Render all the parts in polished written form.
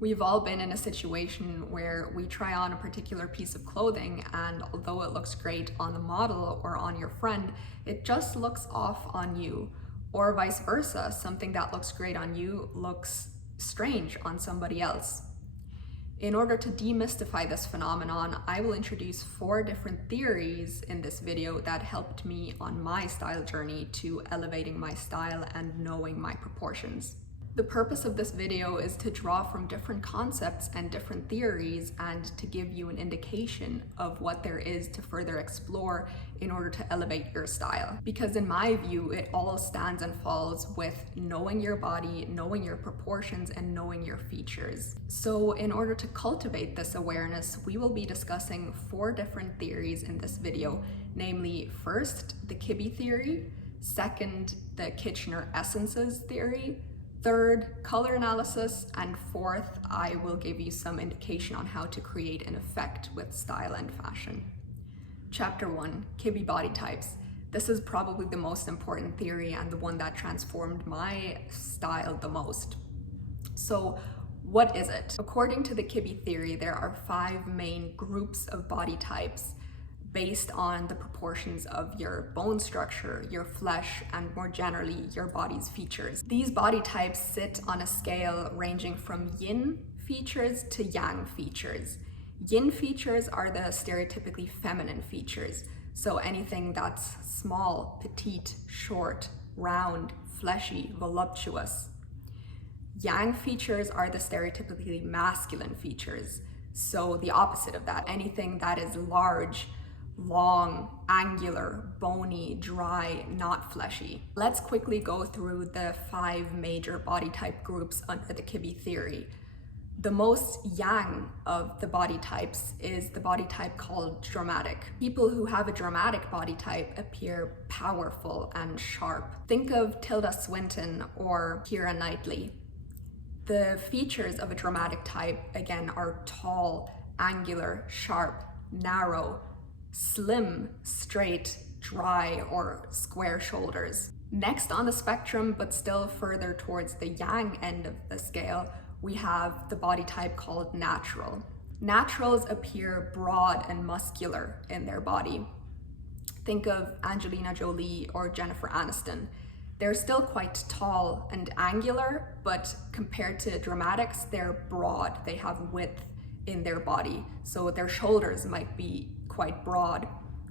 We've all been in a situation where we try on a particular piece of clothing, and although it looks great on the model or on your friend, it just looks off on you. Or vice versa, something that looks great on you looks strange on somebody else. In order to demystify this phenomenon, I will introduce 4 different theories in this video that helped me on my style journey to elevating my style and knowing my proportions. The purpose of this video is to draw from different concepts and different theories and to give you an indication of what there is to further explore in order to elevate your style. Because in my view, it all stands and falls with knowing your body, knowing your proportions, and knowing your features. So in order to cultivate this awareness, we will be discussing 4 different theories in this video, namely first, the Kibbe Theory, second, the Kitchener Essences Theory, third, color analysis, and fourth, I will give you some indication on how to create an effect with style and fashion. Chapter 1, Kibbe body types. This is probably the most important theory and the one that transformed my style the most. So what is it? According to the Kibbe theory, there are 5 main groups of body types based on the proportions of your bone structure, your flesh, and more generally, your body's features. These body types sit on a scale ranging from yin features to yang features. Yin features are the stereotypically feminine features, so anything that's small, petite, short, round, fleshy, voluptuous. Yang features are the stereotypically masculine features, so the opposite of that, anything that is large, long, angular, bony, dry, not fleshy. Let's quickly go through the 5 major body type groups under the Kibbe theory. The most yang of the body types is the body type called dramatic. People who have a dramatic body type appear powerful and sharp. Think of Tilda Swinton or Keira Knightley. The features of a dramatic type, again, are tall, angular, sharp, narrow, slim, straight, dry, or square shoulders. Next on the spectrum, but still further towards the yang end of the scale, we have the body type called natural. Naturals appear broad and muscular in their body. Think of Angelina Jolie or Jennifer Aniston. They're still quite tall and angular, but compared to dramatics, they're broad. They have width in their body, so their shoulders might be quite broad,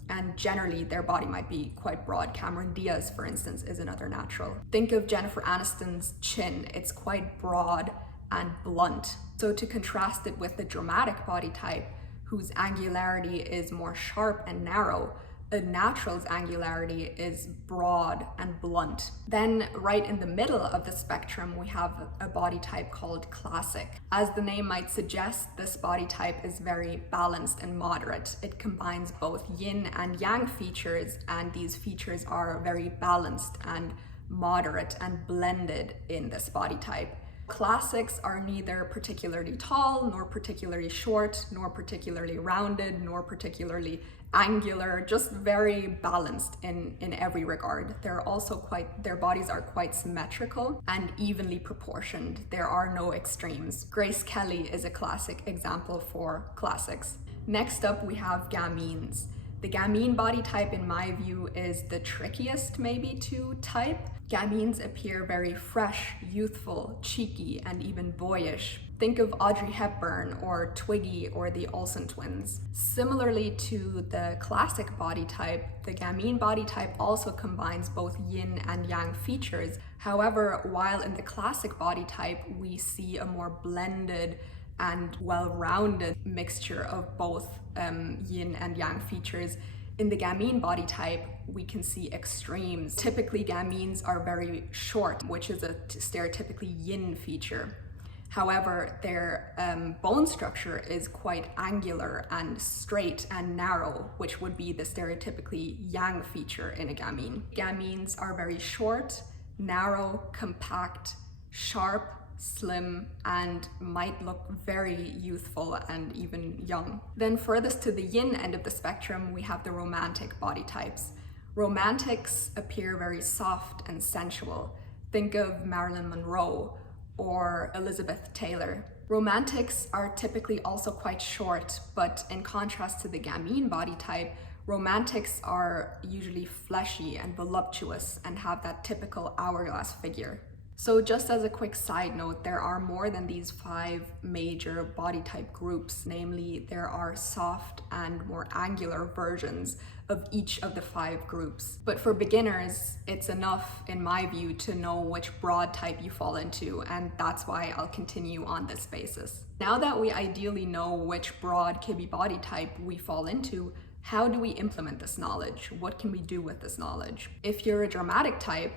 and generally their body might be quite broad. Cameron Diaz, for instance, is another natural. Think of Jennifer Aniston's chin. It's quite broad and blunt. So to contrast it with the dramatic body type, whose angularity is more sharp and narrow, a natural's angularity is broad and blunt. Then right in the middle of the spectrum, we have a body type called classic. As the name might suggest, this body type is very balanced and moderate. It combines both yin and yang features, and these features are very balanced and moderate and blended in this body type. Classics are neither particularly tall, nor particularly short, nor particularly rounded, nor particularly angular, just very balanced in every regard. Their bodies are quite symmetrical and evenly proportioned. There are no extremes. Grace Kelly is a classic example for classics. Next up, we have gamines. The gamine body type, in my view, is the trickiest maybe to type. Gamines appear very fresh, youthful, cheeky, and even boyish. Think of Audrey Hepburn or Twiggy or the Olsen twins. Similarly to the classic body type, the gamine body type also combines both yin and yang features. However, while in the classic body type, we see a more blended and well-rounded mixture of both yin and yang features, in the gamine body type, we can see extremes. Typically, gamines are very short, which is a stereotypically yin feature. However, their bone structure is quite angular and straight and narrow, which would be the stereotypically yang feature in a gamine. Gamines are very short, narrow, compact, sharp, slim, and might look very youthful and even young. Then furthest to the yin end of the spectrum, we have the romantic body types. Romantics appear very soft and sensual. Think of Marilyn Monroe or Elizabeth Taylor. Romantics are typically also quite short, but in contrast to the gamine body type, romantics are usually fleshy and voluptuous and have that typical hourglass figure. So just as a quick side note, there are more than these 5 major body type groups. Namely, there are soft and more angular versions of each of the 5 groups. But for beginners, it's enough, in my view, to know which broad type you fall into, and that's why I'll continue on this basis. Now that we ideally know which broad Kibbe body type we fall into, how do we implement this knowledge? What can we do with this knowledge? If you're a dramatic type,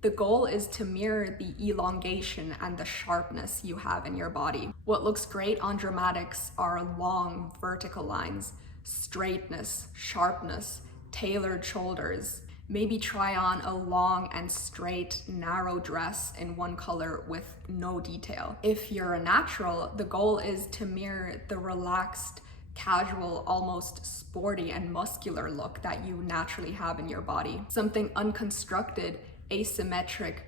the goal is to mirror the elongation and the sharpness you have in your body. What looks great on dramatics are long vertical lines, straightness, sharpness, tailored shoulders. Maybe try on a long and straight, narrow dress in one color with no detail. If you're a natural, the goal is to mirror the relaxed, casual, almost sporty and muscular look that you naturally have in your body. Something unconstructed, asymmetric,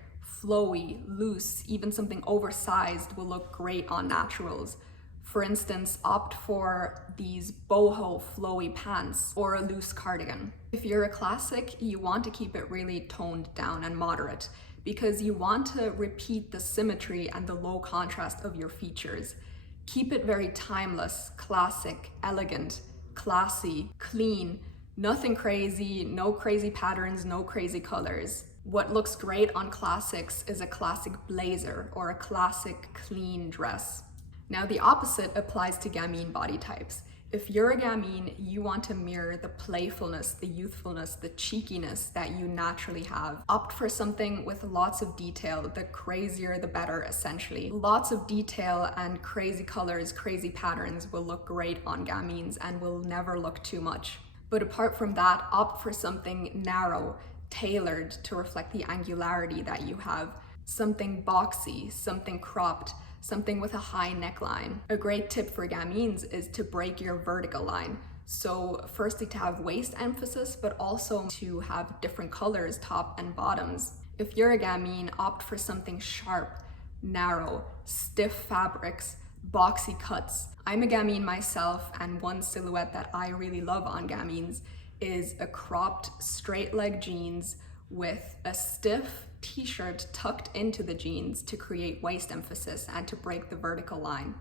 flowy, loose, even something oversized will look great on naturals. For instance, opt for these boho flowy pants or a loose cardigan. If you're a classic, you want to keep it really toned down and moderate because you want to repeat the symmetry and the low contrast of your features. Keep it very timeless, classic, elegant, classy, clean, nothing crazy, no crazy patterns, no crazy colors. What looks great on classics is a classic blazer or a classic clean dress. Now the opposite applies to gamine body types. If you're a gamine, you want to mirror the playfulness, the youthfulness, the cheekiness that you naturally have. Opt for something with lots of detail. The crazier the better, essentially. Lots of detail and crazy colors, crazy patterns will look great on gamines and will never look too much. But apart from that, opt for something narrow, tailored to reflect the angularity that you have. Something boxy, something cropped, something with a high neckline. A great tip for gamines is to break your vertical line. So firstly to have waist emphasis, but also to have different colors, top and bottoms. If you're a gamine, opt for something sharp, narrow, stiff fabrics, boxy cuts. I'm a gamine myself, and one silhouette that I really love on gamines is a cropped straight leg jeans with a stiff t-shirt tucked into the jeans to create waist emphasis and to break the vertical line.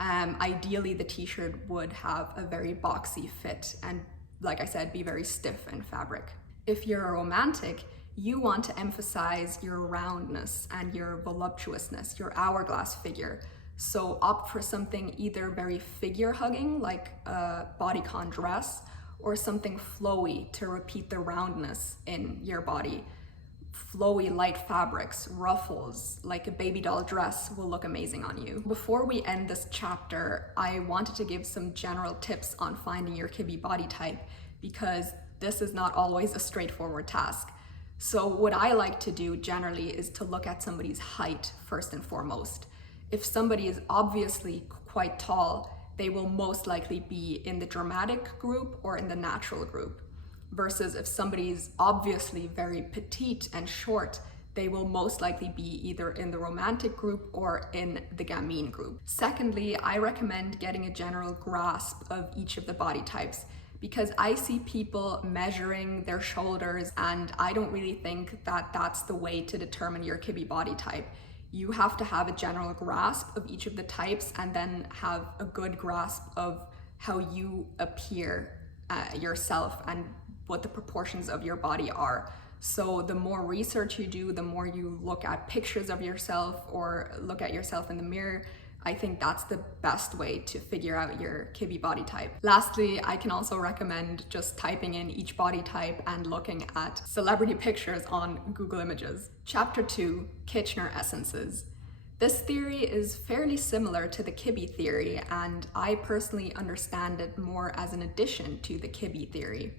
Ideally, the t-shirt would have a very boxy fit and, like I said, be very stiff in fabric. If you're a romantic, you want to emphasize your roundness and your voluptuousness, your hourglass figure. So opt for something either very figure-hugging, like a bodycon dress, or something flowy to repeat the roundness in your body. Flowy light fabrics, ruffles, like a baby doll dress will look amazing on you. Before we end this chapter, I wanted to give some general tips on finding your Kibbe body type because this is not always a straightforward task. So what I like to do generally is to look at somebody's height first and foremost. If somebody is obviously quite tall, they will most likely be in the dramatic group or in the natural group. Versus if somebody is obviously very petite and short, they will most likely be either in the romantic group or in the gamine group. Secondly, I recommend getting a general grasp of each of the body types because I see people measuring their shoulders and I don't really think that that's the way to determine your Kibbe body type. You have to have a general grasp of each of the types and then have a good grasp of how you appear yourself and what the proportions of your body are. So the more research you do, the more you look at pictures of yourself or look at yourself in the mirror, I think that's the best way to figure out your Kibbe body type. Lastly, I can also recommend just typing in each body type and looking at celebrity pictures on Google Images. Chapter 2, Kitchener Essences. This theory is fairly similar to the Kibbe Theory, and I personally understand it more as an addition to the Kibbe Theory.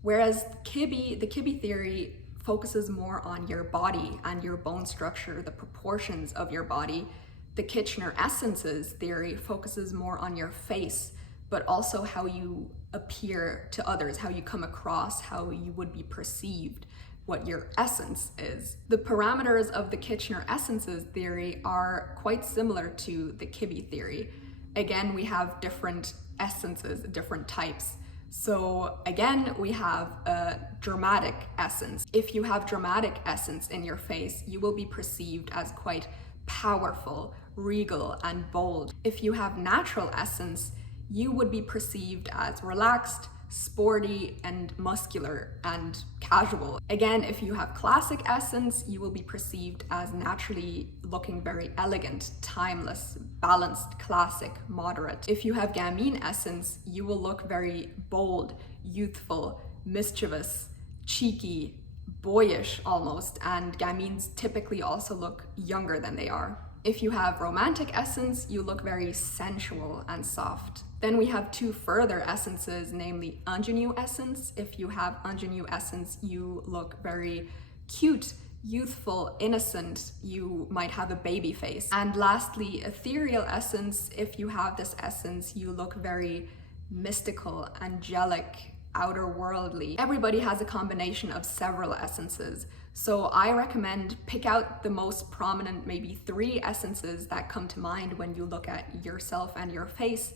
Whereas the Kibbe Theory focuses more on your body and your bone structure, the proportions of your body, the Kitchener Essences theory focuses more on your face, but also how you appear to others, how you come across, how you would be perceived. what your essence is. The parameters of the Kitchener essences theory are quite similar to the Kibbe theory. Again, we have different essences, different types. So again, we have a dramatic essence. If you have dramatic essence in your face, you will be perceived as quite powerful, regal, and bold. If you have natural essence, you would be perceived as relaxed, sporty, and muscular, and casual. Again, if you have classic essence, you will be perceived as naturally looking very elegant, timeless, balanced, classic, moderate. If you have Gamine essence, you will look very bold, youthful, mischievous, cheeky, boyish almost, and Gamines typically also look younger than they are. If you have romantic essence, you look very sensual and soft. Then we have two further essences, namely ingenue essence. If you have ingenue essence, you look very cute, youthful, innocent. You might have a baby face. And lastly, ethereal essence. If you have this essence, you look very mystical, angelic, outer worldly. Everybody has a combination of several essences. So I recommend pick out the most prominent, maybe 3 essences that come to mind when you look at yourself and your face,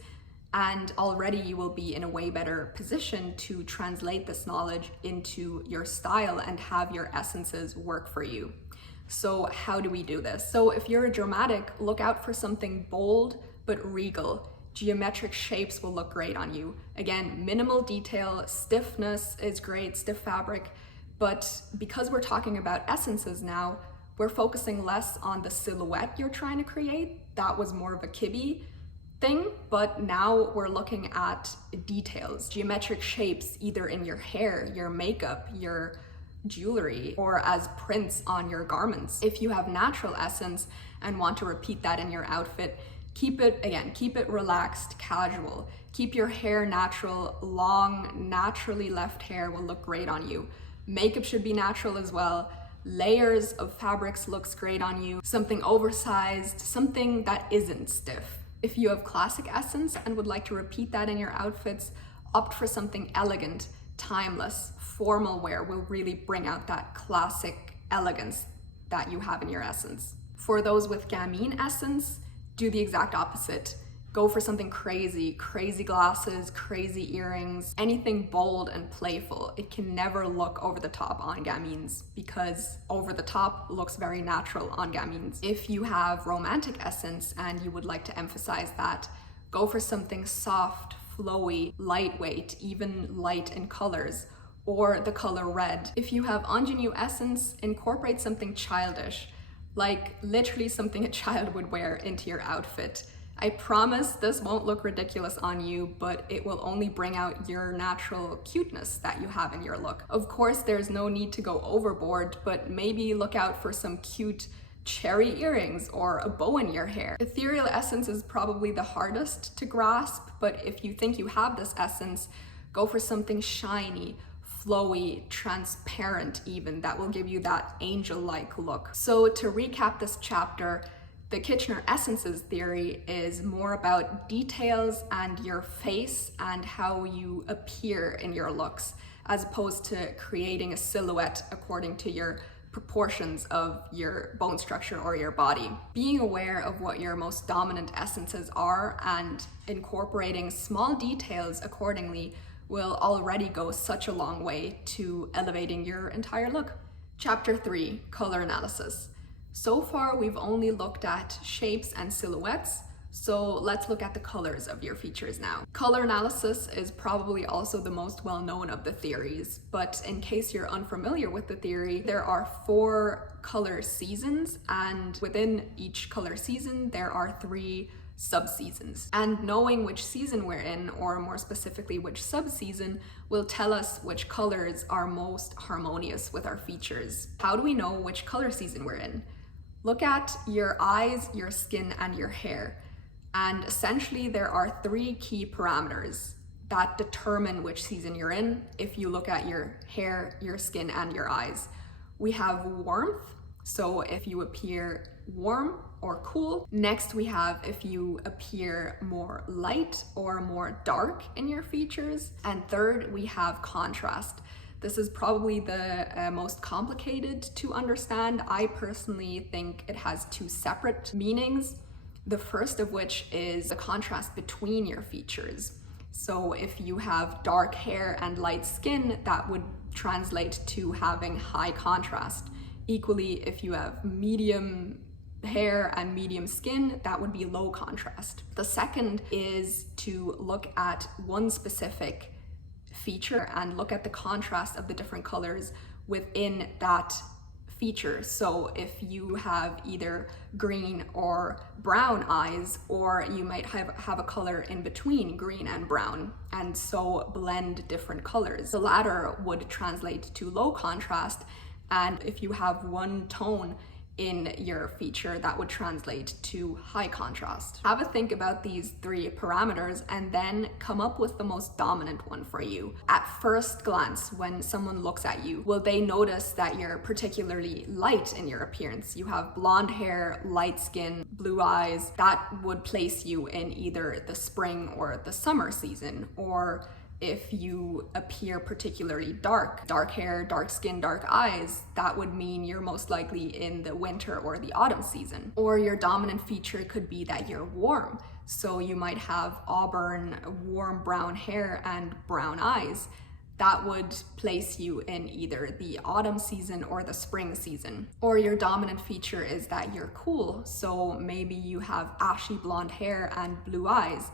and already you will be in a way better position to translate this knowledge into your style and have your essences work for you. So how do we do this? So if you're a dramatic, look out for something bold but regal. Geometric shapes will look great on you. Again, minimal detail, stiffness is great, stiff fabric. But because we're talking about essences now, we're focusing less on the silhouette you're trying to create. That was more of a Kibbe thing, but now we're looking at details, geometric shapes, either in your hair, your makeup, your jewelry, or as prints on your garments. If you have natural essence and want to repeat that in your outfit, keep it relaxed, casual. Keep your hair natural, long, naturally left hair will look great on you. Makeup should be natural as well. Layers of fabrics looks great on you. Something oversized, something that isn't stiff. If you have classic essence and would like to repeat that in your outfits, opt for something elegant, timeless. Formal wear will really bring out that classic elegance that you have in your essence. For those with Gamine essence, do the exact opposite. Go for something crazy, crazy glasses, crazy earrings, anything bold and playful. It can never look over the top on Gamines because over the top looks very natural on Gamines. If you have romantic essence and you would like to emphasize that, go for something soft, flowy, lightweight, even light in colors, or the color red. If you have ingenue essence, incorporate something childish, like literally something a child would wear into your outfit. I promise this won't look ridiculous on you, but it will only bring out your natural cuteness that you have in your look. Of course, there's no need to go overboard, but maybe look out for some cute cherry earrings or a bow in your hair. Ethereal essence is probably the hardest to grasp, but if you think you have this essence, go for something shiny, flowy, transparent even, that will give you that angel-like look. So to recap this chapter, the Kitchener essences theory is more about details and your face and how you appear in your looks, as opposed to creating a silhouette according to your proportions of your bone structure or your body. Being aware of what your most dominant essences are and incorporating small details accordingly will already go such a long way to elevating your entire look. Chapter 3, color analysis. So far, we've only looked at shapes and silhouettes, so let's look at the colors of your features now. Color analysis is probably also the most well-known of the theories, but in case you're unfamiliar with the theory, there are 4 color seasons, and within each color season, there are 3 subseasons. And knowing which season we're in, or more specifically which subseason, will tell us which colors are most harmonious with our features. How do we know which color season we're in? Look at your eyes, your skin, and your hair. And essentially there are 3 key parameters that determine which season you're in if you look at your hair, your skin, and your eyes. We have warmth, so if you appear warm or cool. Next we have if you appear more light or more dark in your features. And third, we have contrast. This is probably the most complicated to understand. I personally think it has two separate meanings. The first of which is the contrast between your features. So if you have dark hair and light skin, that would translate to having high contrast. Equally, if you have medium hair and medium skin, that would be low contrast. The second is to look at one specific feature and look at the contrast of the different colors within that feature. So if you have either green or brown eyes, or you might have a color in between green and brown, and so blend different colors. The latter would translate to low contrast, and if you have one tone in your feature, that would translate to high contrast. Have a think about these three parameters and then come up with the most dominant one for you. At first glance, when someone looks at you, will they notice that you're particularly light in your appearance? You have blonde hair, light skin, blue eyes. That would place you in either the spring or the summer season. Or if you appear particularly dark hair, dark skin, dark eyes, that would mean you're most likely in the winter or the autumn season. Or your dominant feature could be that you're warm. So you might have auburn, warm brown hair and brown eyes. That would place you in either the autumn season or the spring season. Or your dominant feature is that you're cool. So maybe you have ashy blonde hair and blue eyes.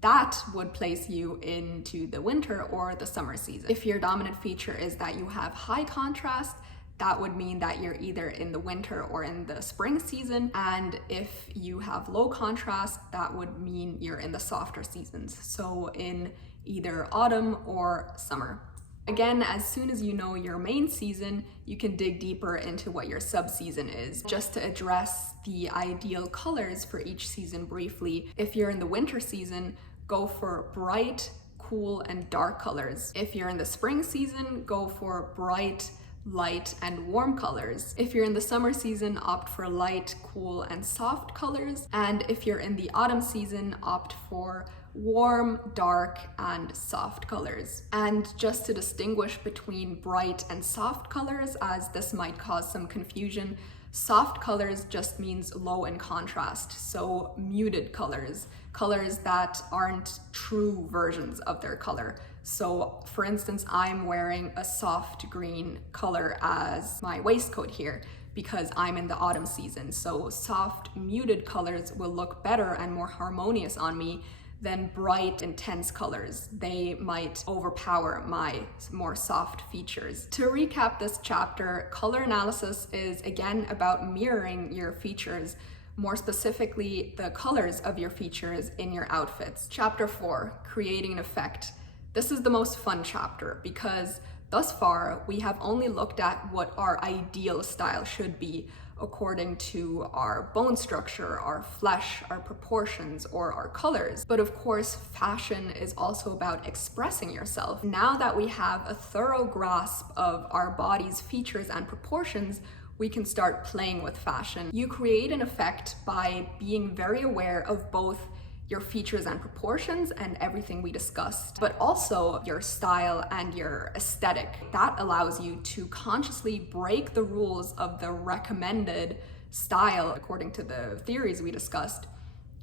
That would place you into the winter or the summer season. If your dominant feature is that you have high contrast, that would mean that you're either in the winter or in the spring season. And if you have low contrast, that would mean you're in the softer seasons. So in either autumn or summer. Again, as soon as you know your main season, you can dig deeper into what your sub-season is. Just to address the ideal colors for each season briefly, if you're in the winter season, go for bright, cool, and dark colors. If you're in the spring season, go for bright, light, and warm colors. If you're in the summer season, opt for light, cool, and soft colors. And if you're in the autumn season, opt for warm, dark, and soft colors. And just to distinguish between bright and soft colors, as this might cause some confusion, soft colors just means low in contrast, so muted colors that aren't true versions of their color. So for instance, I'm wearing a soft green color as my waistcoat here because I'm in the autumn season. So soft, muted colors will look better and more harmonious on me than bright, intense colors. They might overpower my more soft features. To recap this chapter, color analysis is again about mirroring your features, more specifically the colors of your features in your outfits. Chapter 4, creating an effect. This is the most fun chapter because thus far we have only looked at what our ideal style should be according to our bone structure, our flesh, our proportions, or our colors. But of course, fashion is also about expressing yourself. Now that we have a thorough grasp of our body's features and proportions, we can start playing with fashion. You create an effect by being very aware of both your features and proportions and everything we discussed, but also your style and your aesthetic. That allows you to consciously break the rules of the recommended style according to the theories we discussed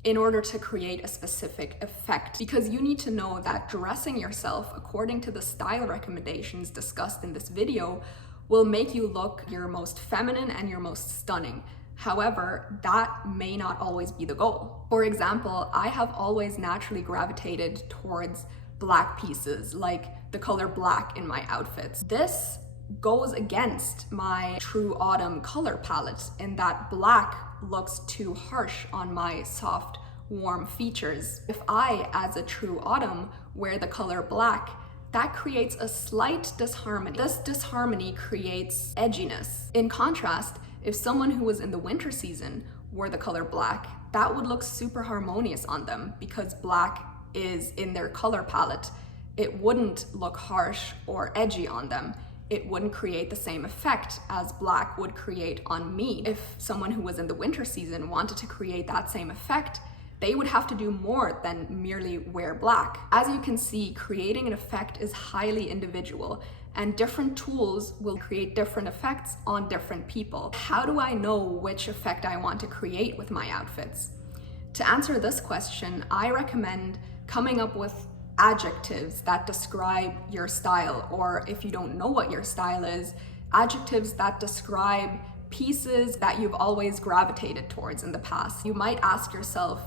in order to create a specific effect. Because you need to know that dressing yourself according to the style recommendations discussed in this video will make you look your most feminine and your most stunning. However, that may not always be the goal. For example, I have always naturally gravitated towards black pieces, like the color black in my outfits. This goes against my true autumn color palette in that black looks too harsh on my soft, warm features. If I, as a true autumn, wear the color black, that creates a slight disharmony. This disharmony creates edginess. In contrast, if someone who was in the winter season wore the color black, that would look super harmonious on them because black is in their color palette. It wouldn't look harsh or edgy on them. It wouldn't create the same effect as black would create on me. If someone who was in the winter season wanted to create that same effect, they would have to do more than merely wear black. As you can see, creating an effect is highly individual, and different tools will create different effects on different people. How do I know which effect I want to create with my outfits? To answer this question, I recommend coming up with adjectives that describe your style, or if you don't know what your style is, adjectives that describe pieces that you've always gravitated towards in the past. You might ask yourself,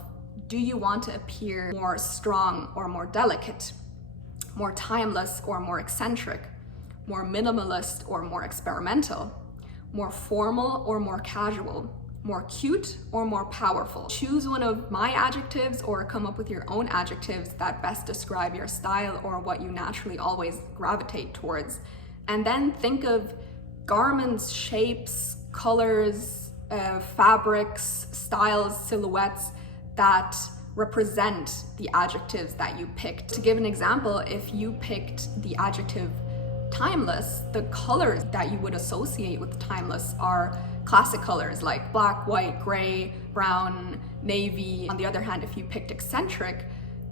do you want to appear more strong or more delicate, more timeless or more eccentric, more minimalist or more experimental, more formal or more casual, more cute or more powerful? Choose one of my adjectives or come up with your own adjectives that best describe your style or what you naturally always gravitate towards. And then think of garments, shapes, colors, fabrics, styles, silhouettes that represent the adjectives that you picked. To give an example, if you picked the adjective timeless, the colors that you would associate with timeless are classic colors like black, white, gray, brown, navy. On the other hand, if you picked eccentric,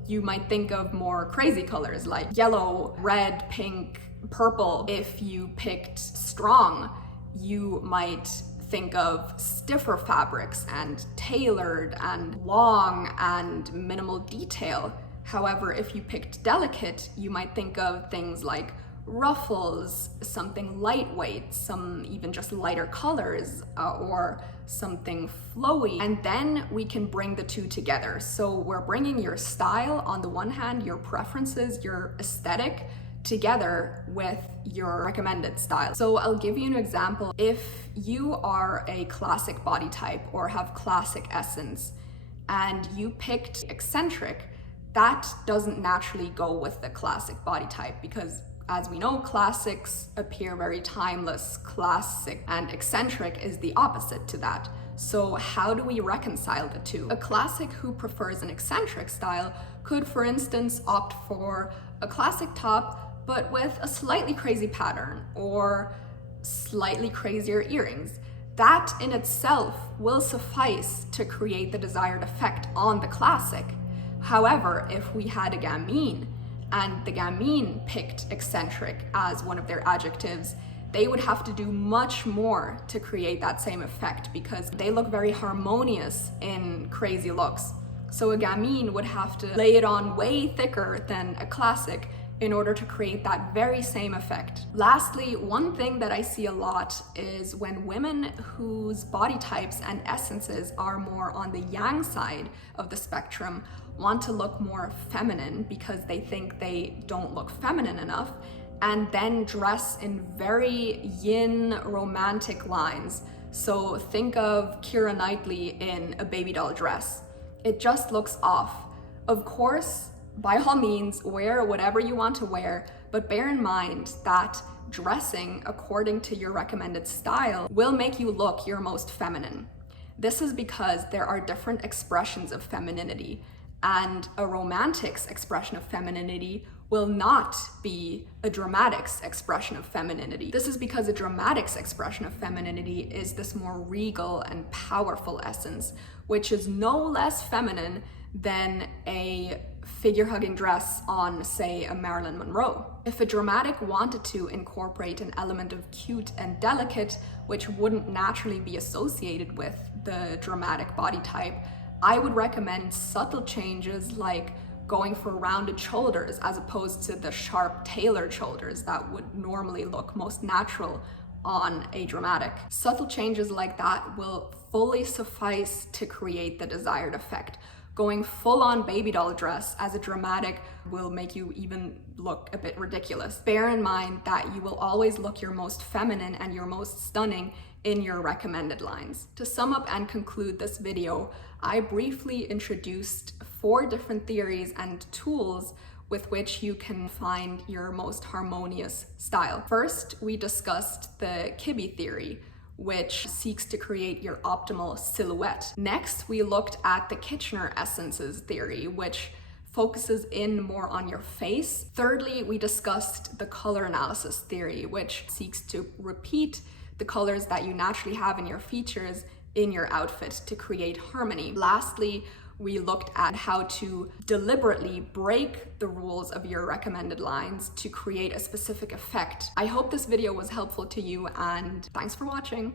you might think of more crazy colors like yellow, red, pink, purple. If you picked strong, you might think of stiffer fabrics and tailored and long and minimal detail. However, if you picked delicate, you might think of things like ruffles, something lightweight, some even just lighter colors, or something flowy. And then we can bring the two together. So we're bringing your style on the one hand, your preferences, your aesthetic, together with your recommended style. So I'll give you an example. If you are a classic body type or have classic essence and you picked eccentric, that doesn't naturally go with the classic body type because, as we know, classics appear very timeless. Classic and eccentric is the opposite to that. So how do we reconcile the two? A classic who prefers an eccentric style could, for instance, opt for a classic top but with a slightly crazy pattern or slightly crazier earrings. That in itself will suffice to create the desired effect on the classic. However, if we had a gamine and the gamine picked eccentric as one of their adjectives, they would have to do much more to create that same effect because they look very harmonious in crazy looks. So a gamine would have to lay it on way thicker than a classic in order to create that very same effect. Lastly, one thing that I see a lot is when women whose body types and essences are more on the yang side of the spectrum want to look more feminine because they think they don't look feminine enough, and then dress in very yin romantic lines. So think of Keira Knightley in a baby doll dress. It just looks off. Of course, by all means, wear whatever you want to wear, but bear in mind that dressing according to your recommended style will make you look your most feminine. This is because there are different expressions of femininity, and a romantic's expression of femininity will not be a dramatic's expression of femininity. This is because a dramatic's expression of femininity is this more regal and powerful essence, which is no less feminine than a figure-hugging dress on, say, a Marilyn Monroe. If a dramatic wanted to incorporate an element of cute and delicate, which wouldn't naturally be associated with the dramatic body type, I would recommend subtle changes like going for rounded shoulders as opposed to the sharp tailored shoulders that would normally look most natural on a dramatic. Subtle changes like that will fully suffice to create the desired effect. Going full on baby doll dress as a dramatic will make you even look a bit ridiculous. Bear in mind that you will always look your most feminine and your most stunning in your recommended lines. To sum up and conclude this video, I briefly introduced 4 different theories and tools with which you can find your most harmonious style. First, we discussed the Kibbe Theory, which seeks to create your optimal silhouette. Next, we looked at the Kitchener Essences theory, which focuses in more on your face. Thirdly, we discussed the color analysis theory, which seeks to repeat the colors that you naturally have in your features in your outfit to create harmony. Lastly, We looked at how to deliberately break the rules of your recommended lines to create a specific effect. I hope this video was helpful to you, and thanks for watching.